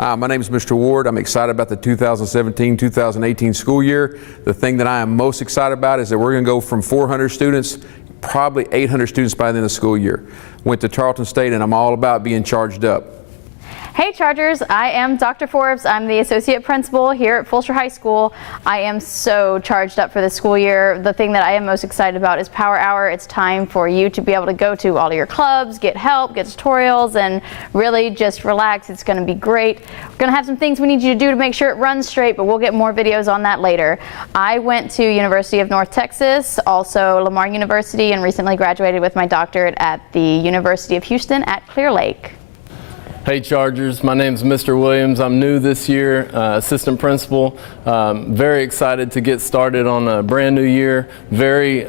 Hi, my name is Mr. Ward. I'm excited about the 2017-2018 school year. The thing that I am most excited about is that we're going to go from 400 students, probably 800 students by the end of the school year. Went to Tarleton State, and I'm all about being charged up. Hey Chargers, I am Dr. Forbes. I'm the Associate Principal here at Fulshear High School. I am so charged up for this school year. The thing that I am most excited about is Power Hour. It's time for you to be able to go to all of your clubs, get help, get tutorials, and really just relax. It's going to be great. We're going to have some things we need you to do to make sure it runs straight, but we'll get more videos on that later. I went to University of North Texas, also Lamar University, and recently graduated with my doctorate at the University of Houston at Clear Lake. Hey Chargers, my name is Mr. Williams. I'm new this year, assistant principal. Very excited to get started on a brand new year. Very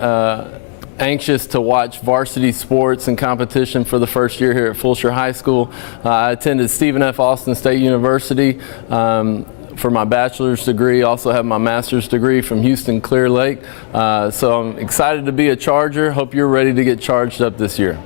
anxious to watch varsity sports and competition for the first year here at Fulshear High School. I attended Stephen F. Austin State University for my bachelor's degree. Also have my master's degree from Houston Clear Lake. So I'm excited to be a Charger. Hope you're ready to get charged up this year.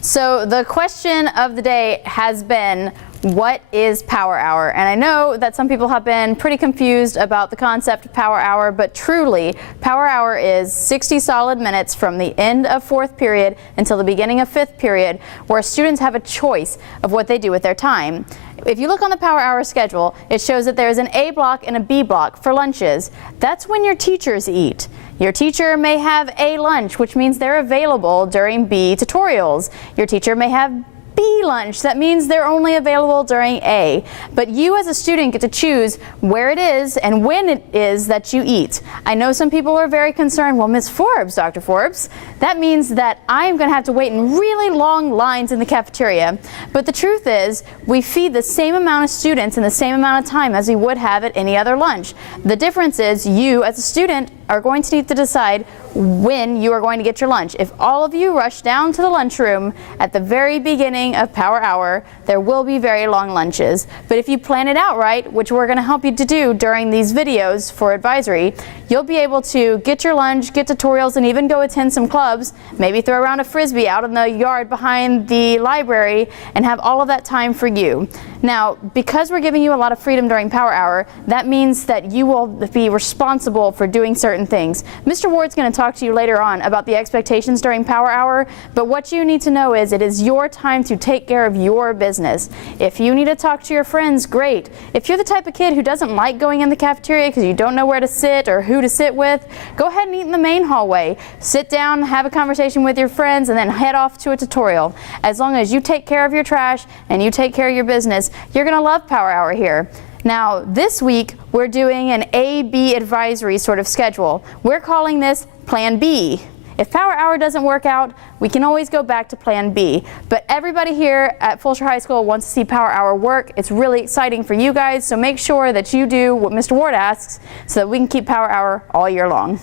So the question of the day has been, what is Power Hour? And I know that some people have been pretty confused about the concept of Power Hour, but truly, Power Hour is 60 solid minutes from the end of fourth period until the beginning of fifth period, where students have a choice of what they do with their time. If you look on the Power Hour schedule, it shows that there's an A block and a B block for lunches. That's when your teachers eat. Your teacher may have A lunch, which means they're available during B tutorials. Your teacher may have B lunch, that means they're only available during A. But you as a student get to choose where it is and when it is that you eat. I know some people are very concerned, well, Ms. Forbes, Dr. Forbes, that means that I'm going to have to wait in really long lines in the cafeteria. But the truth is, we feed the same amount of students in the same amount of time as we would have at any other lunch. The difference is you as a student are going to need to decide when you are going to get your lunch. If all of you rush down to the lunchroom at the very beginning of Power Hour, there will be very long lunches. But if you plan it out right, which we're going to help you to do during these videos for advisory, you'll be able to get your lunch, get tutorials, and even go attend some clubs, maybe throw around a frisbee out in the yard behind the library, and have all of that time for you. Now, because we're giving you a lot of freedom during Power Hour, that means that you will be responsible for doing certain things. Mr. Ward's going to talk to you later on about the expectations during Power Hour, but what you need to know is it is your time to take care of your business. If you need to talk to your friends, great. If you're the type of kid who doesn't like going in the cafeteria because you don't know where to sit or who to sit with, go ahead and eat in the main hallway. Sit down, have a conversation with your friends, and then head off to a tutorial. As long as you take care of your trash and you take care of your business, you're going to love Power Hour here. Now, this week, we're doing an A-B advisory sort of schedule. We're calling this Plan B. If Power Hour doesn't work out, we can always go back to Plan B. But everybody here at Fulshear High School wants to see Power Hour work. It's really exciting for you guys, so make sure that you do what Mr. Ward asks so that we can keep Power Hour all year long.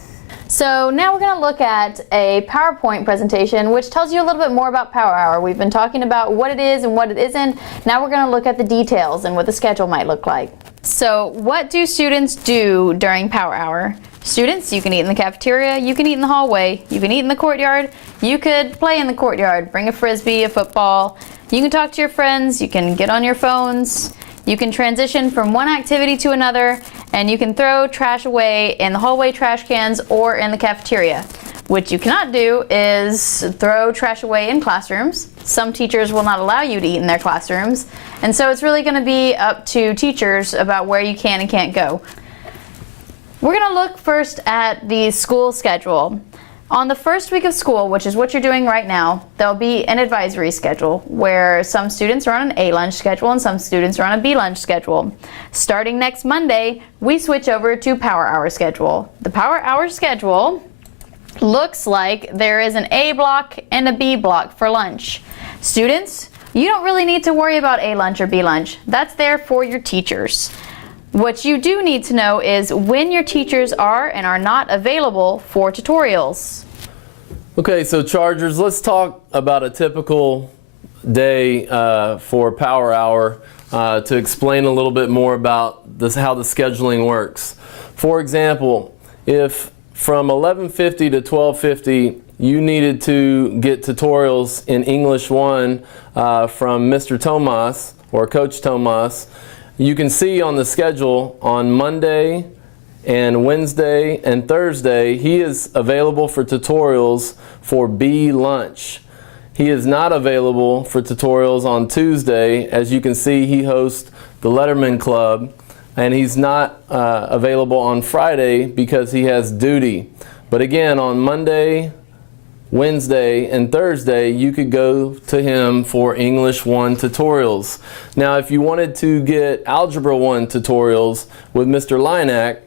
So now we're going to look at a PowerPoint presentation which tells you a little bit more about Power Hour. We've been talking about what it is and what it isn't. Now we're going to look at the details and what the schedule might look like. So what do students do during Power Hour? Students, you can eat in the cafeteria, you can eat in the hallway, you can eat in the courtyard, you could play in the courtyard, bring a frisbee, a football, you can talk to your friends, you can get on your phones, you can transition from one activity to another, and you can throw trash away in the hallway trash cans or in the cafeteria. What you cannot do is throw trash away in classrooms. Some teachers will not allow you to eat in their classrooms, and so it's really going to be up to teachers about where you can and can't go. We're going to look first at the school schedule. On the first week of school, which is what you're doing right now, there'll be an advisory schedule where some students are on an A lunch schedule and some students are on a B lunch schedule. Starting next Monday, we switch over to Power Hour schedule. The Power Hour schedule looks like there is an A block and a B block for lunch. Students, you don't really need to worry about A lunch or B lunch. That's there for your teachers. What you do need to know is when your teachers are and are not available for tutorials. Okay, so Chargers, let's talk about a typical day for Power Hour to explain a little bit more about this, how the scheduling works. For example, if from 11:50 to 12:50 you needed to get tutorials in English 1 from Mr. Tomas or Coach Tomas, you can see on the schedule on Monday and Wednesday and Thursday, he is available for tutorials for B lunch. He is not available for tutorials on Tuesday. As you can see, he hosts the Letterman Club, and he's not available on Friday because he has duty. But again, on Monday, Wednesday, and Thursday, you could go to him for English 1 tutorials. Now, if you wanted to get Algebra 1 tutorials with Mr. Linak,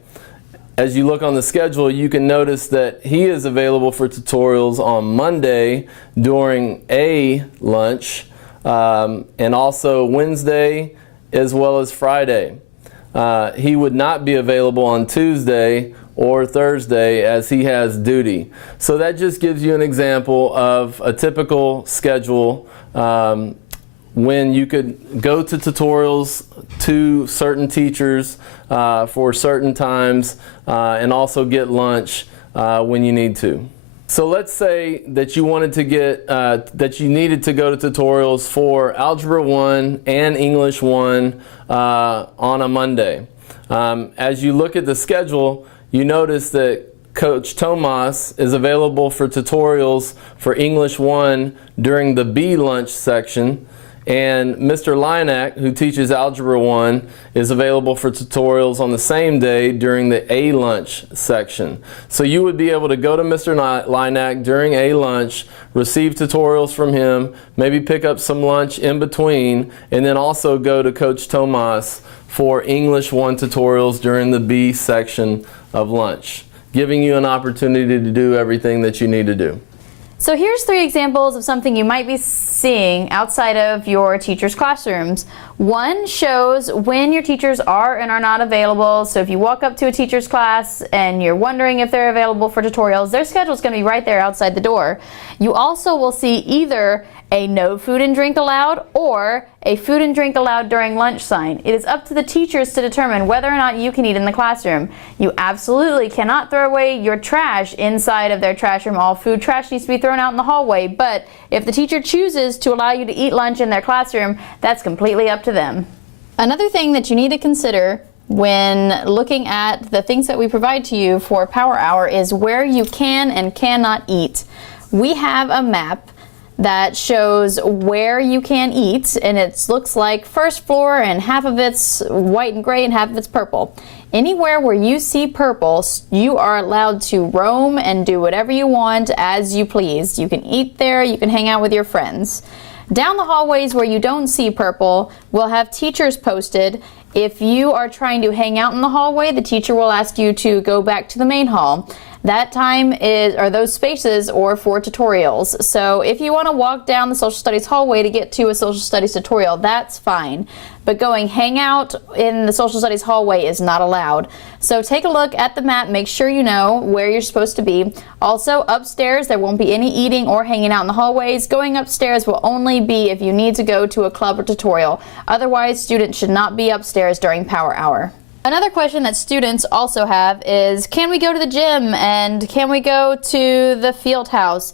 as you look on the schedule, you can notice that he is available for tutorials on Monday during A lunch, and also Wednesday as well as Friday. He would not be available on Tuesday or Thursday as he has duty. So that just gives you an example of a typical schedule when you could go to tutorials to certain teachers for certain times and also get lunch when you need to. So let's say that you wanted to get, that you needed to go to tutorials for Algebra 1 and English 1 on a Monday. As you look at the schedule, you notice that Coach Tomas is available for tutorials for English 1 during the B lunch section, and Mr. Linak, who teaches Algebra 1, is available for tutorials on the same day during the A lunch section. So you would be able to go to Mr. Linak during A lunch, receive tutorials from him, maybe pick up some lunch in between, and then also go to Coach Tomas for English 1 tutorials during the B section of lunch, giving you an opportunity to do everything that you need to do. So here's 3 examples of something you might be seeing outside of your teachers' classrooms. One shows when your teachers are and are not available. So if you walk up to a teacher's class and you're wondering if they're available for tutorials, their schedule is going to be right there outside the door. You also will see either a no food and drink allowed or a food and drink allowed during lunch sign. It is up to the teachers to determine whether or not you can eat in the classroom. You absolutely cannot throw away your trash inside of their trash room. All food trash needs to be thrown out in the hallway, but if the teacher chooses to allow you to eat lunch in their classroom, that's completely up to them. Another thing that you need to consider when looking at the things that we provide to you for Power Hour is where you can and cannot eat. We have a map that shows where you can eat, and it looks like first floor, and half of it's white and gray and half of it's purple. Anywhere where you see purple, you are allowed to roam and do whatever you want as you please. You can eat there, you can hang out with your friends. Down the hallways where you don't see purple, we'll have teachers posted. If you are trying to hang out in the hallway, the teacher will ask you to go back to the main hall. That time or those spaces are for tutorials. So if you want to walk down the social studies hallway to get to a social studies tutorial, that's fine. But going hang out in the social studies hallway is not allowed. So take a look at the map, make sure you know where you're supposed to be. Also upstairs, there won't be any eating or hanging out in the hallways. Going upstairs will only be if you need to go to a club or tutorial. Otherwise, students should not be upstairs during Power Hour. Another question that students also have is, can we go to the gym and can we go to the field house?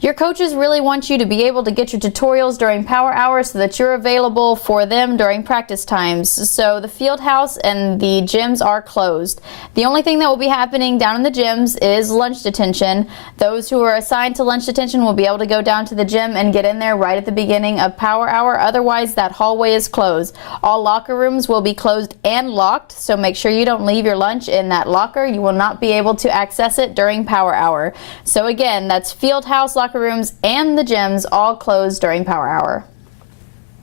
Your coaches really want you to be able to get your tutorials during Power Hour so that you're available for them during practice times. So the field house and the gyms are closed. The only thing that will be happening down in the gyms is lunch detention. Those who are assigned to lunch detention will be able to go down to the gym and get in there right at the beginning of Power Hour. Otherwise, that hallway is closed. All locker rooms will be closed and locked, so make sure you don't leave your lunch in that locker. You will not be able to access it during Power Hour. So again, that's field house, locker rooms, and the gyms all closed during Power Hour.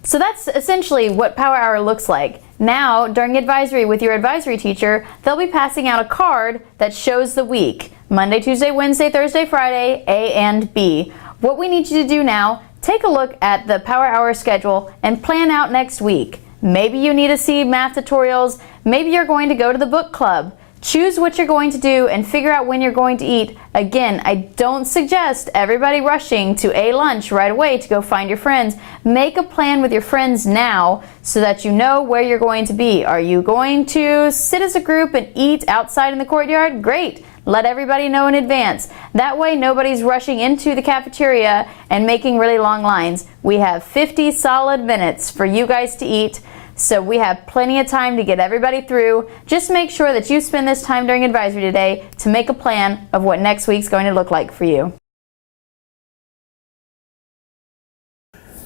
So that's essentially what Power Hour looks like. Now, during advisory with your advisory teacher, they'll be passing out a card that shows the week. Monday, Tuesday, Wednesday, Thursday, Friday, A and B. What we need you to do now, take a look at the Power Hour schedule and plan out next week. Maybe you need to see math tutorials. Maybe you're going to go to the book club. Choose what you're going to do and figure out when you're going to eat. Again, I don't suggest everybody rushing to a lunch right away to go find your friends. Make a plan with your friends now so that you know where you're going to be. Are you going to sit as a group and eat outside in the courtyard? Great. Let everybody know in advance. That way nobody's rushing into the cafeteria and making really long lines. We have 50 solid minutes for you guys to eat, so we have plenty of time to get everybody through. Just make sure that you spend this time during advisory today to make a plan of what next week's going to look like for you.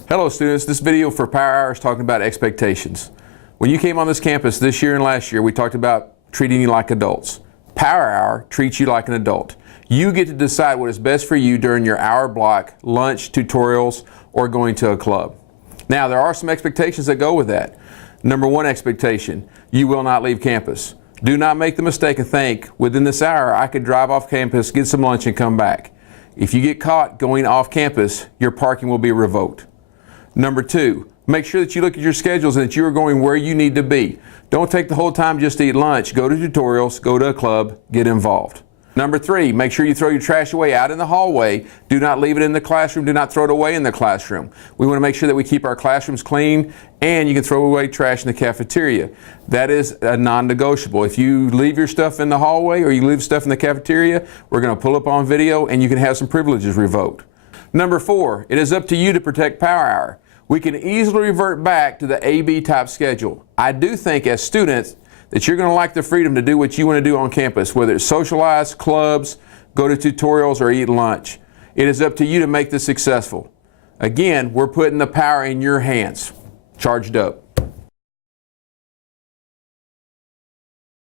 Hello students, this video for Power Hour is talking about expectations. When you came on this campus this year and last year, we talked about treating you like adults. Power Hour treats you like an adult. You get to decide what is best for you during your hour block, lunch, tutorials, or going to a club. Now, there are some expectations that go with that. Number one expectation, you will not leave campus. Do not make the mistake and think, within this hour, I could drive off campus, get some lunch, and come back. If you get caught going off campus, your parking will be revoked. Number two, make sure that you look at your schedules and that you are going where you need to be. Don't take the whole time just to eat lunch. Go to tutorials, go to a club, get involved. Number three, make sure you throw your trash away out in the hallway. Do not leave it in the classroom. Do not throw it away in the classroom. We want to make sure that we keep our classrooms clean, and you can throw away trash in the cafeteria. That is a non-negotiable. If you leave your stuff in the hallway or you leave stuff in the cafeteria, we're going to pull up on video and you can have some privileges revoked. Number four, it is up to you to protect Power Hour. We can easily revert back to the AB type schedule. I do think as students that you're going to like the freedom to do what you want to do on campus, whether it's socialize, clubs, go to tutorials, or eat lunch. It is up to you to make this successful. Again, we're putting the power in your hands. Charged up.